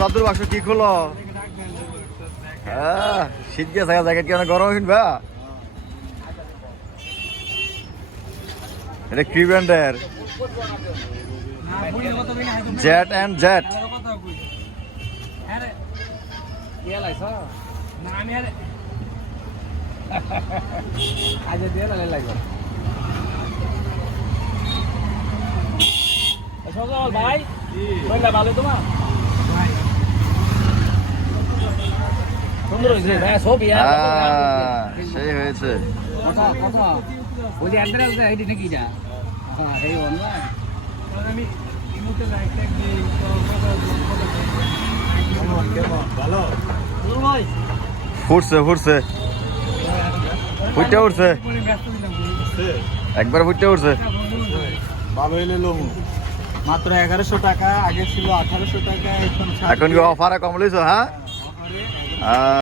দাদুর বাক্স কি খোলো? হ্যাঁ, শীত গেছে, জ্যাকেট কেন গরম কিনবা? এটা কি ব্র্যান্ডের? Jet and jet. ভাই ভালো তোমার সুন্দর হয়েছে ছবি সেই হয়েছে। ফুটছে ফুটছে ফুটে উঠছে, একবার ফুটে উঠছে। ভালো হইলে লমু মাত্র 1100 টাকা, আগে ছিল 1800 টাকা, এখন কি অফারে কম লইছো? হ্যাঁ।